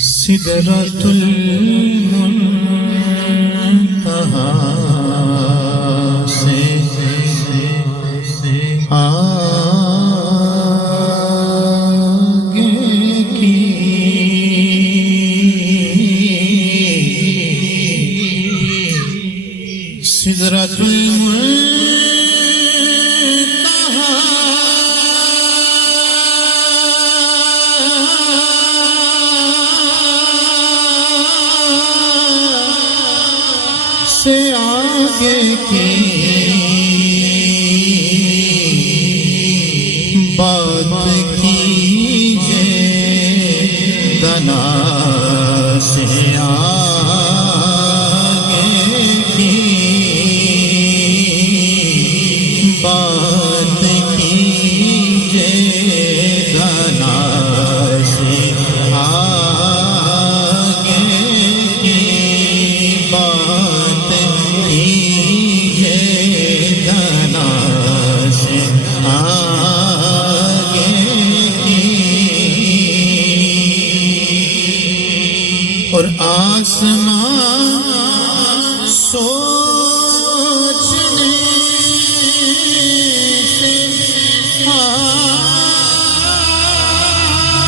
سدرۃ المنتہا سے آگے کی سدرۃ سے آگے کی بات کیجے دنا سے آگے کی بات کیجے دنا سے آگے کی بات اور آسمان سوچنے سے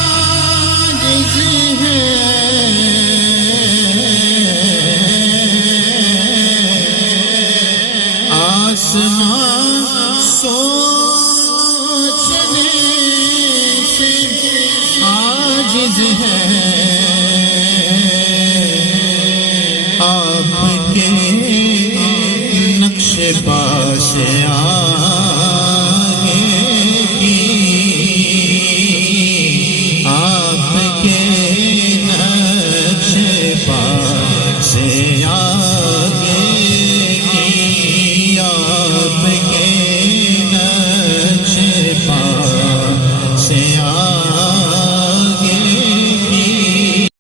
عاجز ہے آسمان سوچنے سے عاجز ہے آپ کے نقش پا سے آگے کی آپ کے نقش پا سے آگے